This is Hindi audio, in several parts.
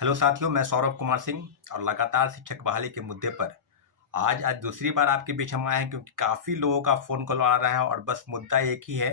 हेलो साथियों, मैं सौरभ कुमार सिंह और लगातार शिक्षक बहाली के मुद्दे पर आज दूसरी बार आपके बीच हम आए हैं, क्योंकि काफ़ी लोगों का फ़ोन कॉल आ रहा है और बस मुद्दा एक ही है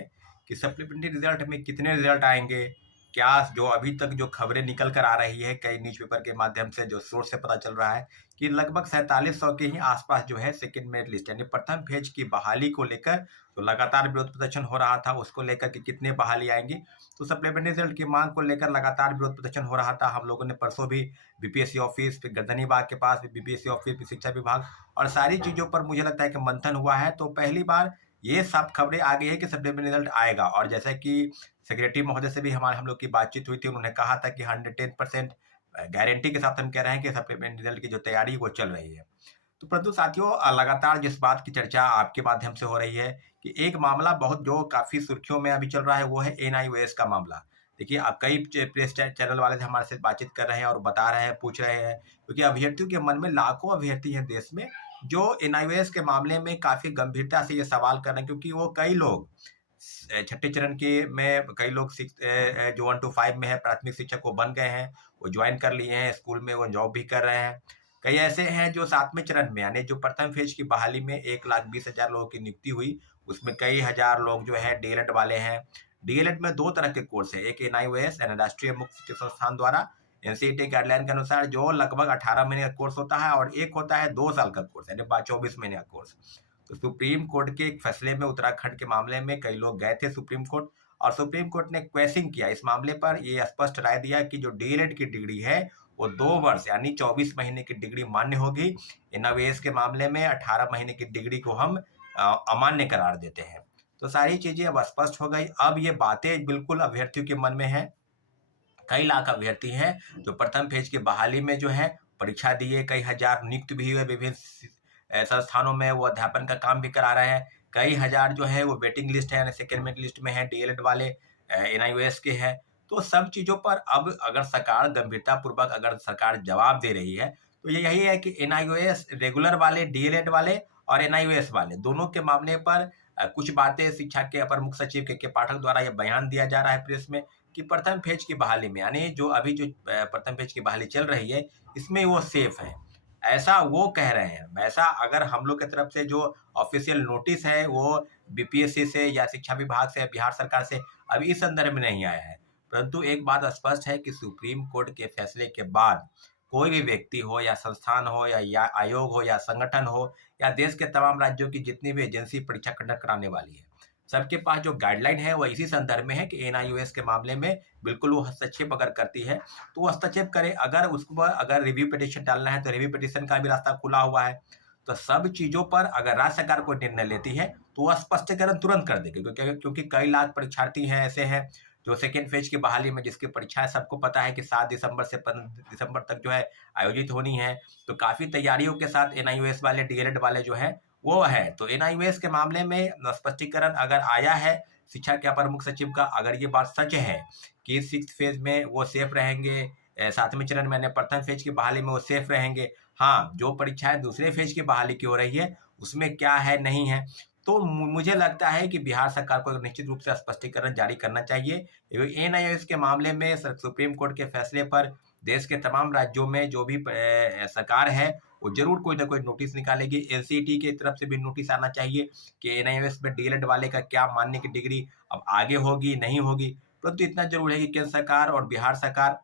कि सप्लीमेंट्री रिजल्ट में कितने रिजल्ट आएंगे। क्या जो अभी तक जो खबरें निकल कर आ रही है कई न्यूज़पेपर के माध्यम से, जो सोर्स से पता चल रहा है कि लगभग 4700 के ही आसपास जो है सेकंड मेरिट लिस्ट यानी प्रथम फेज की बहाली को लेकर तो लगातार विरोध प्रदर्शन हो रहा था। उसको लेकर कि कितने बहाली आएंगी, तो सप्लीमेंट्री रिजल्ट की मांग को लेकर लगातार विरोध प्रदर्शन हो रहा था। हम लोगों ने परसों भी बीपीएससी ऑफिस, फिर गर्दनी बाग के पास भी बीपीएससी ऑफिस, फिर शिक्षा विभाग और सारी चीज़ों पर मुझे लगता है कि मंथन हुआ है। तो पहली बार ये सब खबरें आ गई है कि सप्लीमेंट्री रिजल्ट आएगा, और जैसा कि सेक्रेटरी महोदय से भी हम लोग की बातचीत हुई थी, उन्होंने कहा था कि 110% गारंटी के साथ हम कह रहे हैं कि सप्लीमेंट्री रिजल्ट की जो तैयारी वो चल रही है। तो परंतु साथियों, लगातार जिस बात की चर्चा आपके माध्यम से हो रही है कि एक मामला बहुत जो काफ़ी सुर्खियों में अभी चल रहा है, वो है एनआईओएस का मामला। देखिए, अब कई प्रेस चैनल वाले हमारे से बातचीत कर रहे हैं और बता रहे हैं, पूछ रहे हैं, क्योंकि अभ्यर्थियों के मन में लाखों अभ्यर्थी हैं देश में जो एनआईओएस के मामले में काफ़ी गंभीरता से ये सवाल कर रहे हैं, क्योंकि वो कई लोग छठे चरण के में कई लोग जो 1 to 5 में है प्राथमिक शिक्षक वो बन गए हैं, वो ज्वाइन कर लिए हैं स्कूल में, वो जॉब भी कर रहे हैं। कई ऐसे हैं जो 7वें चरण में यानी जो प्रथम फेज की बहाली में 1,20,000 लोगों की नियुक्ति हुई, उसमें कई हजार लोग जो है डीएलएड वाले हैं। डीएलएड में 2 तरह के कोर्स है, एक एनआईओएस यानी राष्ट्रीय मुक्त शिक्षक संस्थान द्वारा एनसीईटी गाइडलाइन के अनुसार जो लगभग 18 महीने का कोर्स होता है, और एक होता है 2 साल का कोर्स यानी 24 महीने का कोर्स। तो सुप्रीम कोर्ट के एक फैसले में उत्तराखंड के मामले में कई लोग गए थे सुप्रीम कोर्ट, और सुप्रीम कोर्ट ने क्वेश्चन किया इस मामले पर, ये स्पष्ट राय दिया कि जो डीएलएड की डिग्री है वो 2 वर्ष यानी 24 महीने की डिग्री मान्य होगी। एनआईओएस के मामले में 18 महीने की डिग्री को हम अमान्य करार देते हैं। तो सारी चीजें अब स्पष्ट हो गई। अब ये बातें बिल्कुल अभ्यर्थियों के मन में है। कई लाख अभ्यर्थी हैं जो प्रथम फेज की बहाली में जो है परीक्षा दिए, कई हजार नियुक्त भी हुए, विभिन्न संस्थानों में वो अध्यापन का काम भी करा रहे हैं। कई हजार जो है वो वेटिंग लिस्ट है यानी सेकेंड मेरिट लिस्ट में है, डीएलएड वाले एनआईओएस के हैं। तो सब चीजों पर अब अगर सरकार गंभीरता पूर्वक अगर सरकार जवाब दे रही है, तो ये यही है कि एनआईओएस रेगुलर वाले, डीएलएड वाले और एनआईओएस वाले दोनों के मामले पर कुछ बातें शिक्षा के अपर मुख्य सचिव के पाठक द्वारा यह बयान दिया जा रहा है प्रेस में कि प्रथम फेज की बहाली में यानी जो अभी जो प्रथम फेज की बहाली चल रही है इसमें वो सेफ है, ऐसा वो कह रहे हैं। वैसा अगर हम लोग की तरफ से जो ऑफिशियल नोटिस है वो बीपीएससी से या शिक्षा विभाग से, बिहार सरकार से अभी इस संदर्भ में नहीं आया है। परंतु एक बात स्पष्ट है कि सुप्रीम कोर्ट के फैसले के बाद कोई भी व्यक्ति हो या संस्थान हो या आयोग हो या संगठन हो या देश के तमाम राज्यों की जितनी भी एजेंसी परीक्षा कंडक्ट कराने वाली है, सबके पास जो गाइडलाइन है वो इसी संदर्भ में है कि एनआईओएस के मामले में बिल्कुल वो हस्तक्षेप अगर करती है तो वो हस्तक्षेप करे। अगर उसको अगर रिव्यू पिटिशन डालना है तो रिव्यू पिटिशन का भी रास्ता खुला हुआ है। तो सब चीजों पर अगर राज्य सरकार कोई निर्णय लेती है तो वह स्पष्टीकरण तुरंत कर देगी, क्योंकि कई लाख परीक्षार्थी हैं ऐसे हैं जो सेकेंड फेज की बहाली में जिसकी परीक्षाएं सबको पता है कि 7 दिसंबर से 15 दिसंबर तक जो है आयोजित होनी है। तो काफी तैयारियों के साथ एनआईओएस वाले, डीएलएड वाले जो है वो है। तो एनआईओएस के मामले में स्पष्टीकरण अगर आया है शिक्षा के अपर मुख्य सचिव का, अगर ये बात सच है कि 6th फेज में वो सेफ रहेंगे, 7वें चरण में प्रथम फेज की बहाली में वो सेफ रहेंगे, हाँ जो परीक्षाएं दूसरे फेज की बहाली की हो रही है उसमें क्या है नहीं है, तो मुझे लगता है कि बिहार सरकार को निश्चित रूप से स्पष्टीकरण जारी करना चाहिए। एनआईओएस के मामले में सुप्रीम कोर्ट के फैसले पर देश के तमाम राज्यों में जो भी सरकार है वो जरूर कोई ना कोई नोटिस निकालेगी। एनसीईटी की तरफ से भी नोटिस आना चाहिए कि एनआईओएस में डीएलएड वाले का क्या मानने की डिग्री अब आगे होगी नहीं होगी। परंतु इतना जरूर है कि केंद्र सरकार और बिहार सरकार,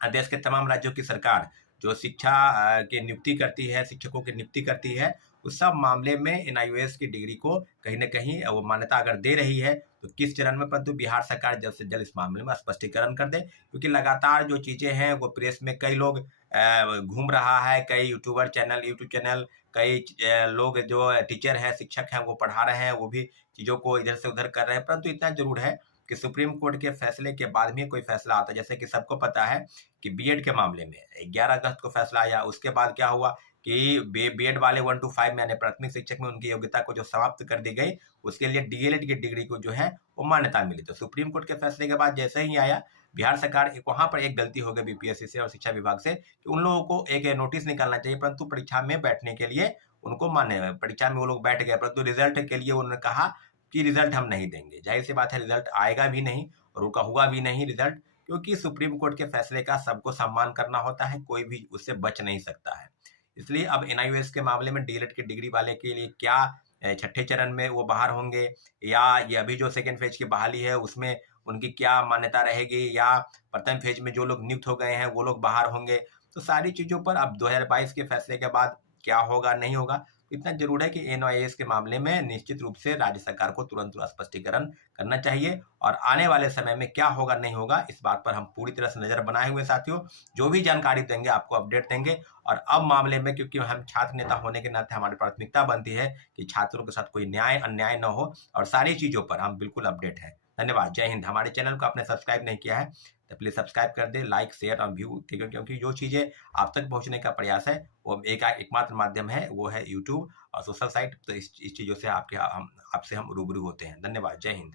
देश के तमाम राज्यों की सरकार जो शिक्षा की नियुक्ति करती है, शिक्षकों की नियुक्ति करती है, उस सब मामले में एनआईओएस की डिग्री को कहीं न कहीं वो मान्यता अगर दे रही है तो किस चरण में, परंतु बिहार सरकार जल्द से जल्द इस मामले में स्पष्टीकरण कर दे। क्योंकि लगातार जो चीज़ें हैं वो प्रेस में कई लोग घूम रहा है, कई यूट्यूब चैनल, कई लोग जो टीचर हैं, शिक्षक हैं, वो पढ़ा रहे हैं, वो भी चीज़ों को इधर से उधर कर रहे हैं। परंतु इतना जरूर है कि सुप्रीम कोर्ट के फैसले के बाद भी कोई फैसला आता है, जैसे कि सबको पता है कि बीएड के मामले में 11 अगस्त को फैसला आया। उसके बाद क्या हुआ कि बीएड वाले 1 to 5 में यानी प्राथमिक शिक्षक में उनकी योग्यता को जो समाप्त कर दी गई, उसके लिए डीएलएड की डिग्री को जो है वो मान्यता मिली। तो सुप्रीम कोर्ट के फैसले के बाद जैसे ही आया, बिहार सरकार वहां पर एक गलती हो गई बीपीएससी से और शिक्षा विभाग से कि उन लोगों को एक नोटिस निकालना चाहिए, परंतु परीक्षा में बैठने के लिए उनको मान्य, परीक्षा में वो लोग बैठ गए, परंतु रिजल्ट के लिए उन्होंने कहा कि रिजल्ट हम नहीं देंगे। जाहिर सी बात है रिजल्ट आएगा भी नहीं और उनका हुआ भी नहीं रिजल्ट। क्योंकि सुप्रीम कोर्ट के फैसले का सबको सम्मान करना होता है, कोई भी उससे बच नहीं सकता है। इसलिए अब एनआईओएस के मामले में डीएलएड की डिग्री वाले के लिए क्या छठे चरण में वो बाहर होंगे, या ये अभी जो सेकेंड फेज की बहाली है उसमें उनकी क्या मान्यता रहेगी, या प्रथम फेज में जो लोग नियुक्त हो गए हैं वो लोग बाहर होंगे। तो सारी चीज़ों पर अब 2022 के फैसले के बाद क्या होगा नहीं होगा, इतना जरूर है कि एनआईएएस के मामले में निश्चित रूप से राज्य सरकार को तुरंत स्पष्टीकरण करना चाहिए। और आने वाले समय में क्या होगा नहीं होगा इस बात पर हम पूरी तरह से नजर बनाए हुए साथियों, जो भी जानकारी देंगे आपको अपडेट देंगे। और अब मामले में क्योंकि हम छात्र नेता होने के नाते हमारी प्राथमिकता बनती है कि छात्रों के साथ कोई न्याय अन्याय न हो, और सारी चीजों पर हम बिल्कुल अपडेट है। धन्यवाद, जय हिंद। हमारे चैनल को आपने सब्सक्राइब नहीं किया है तो प्लीज सब्सक्राइब कर दे, लाइक शेयर और व्यू, क्योंकि जो चीजें आप तक पहुंचने का प्रयास है वो एकमात्र माध्यम है, वो है यूट्यूब और सोशल साइट। तो इस चीजों से आपसे हम रूबरू होते हैं। धन्यवाद, जय हिंद।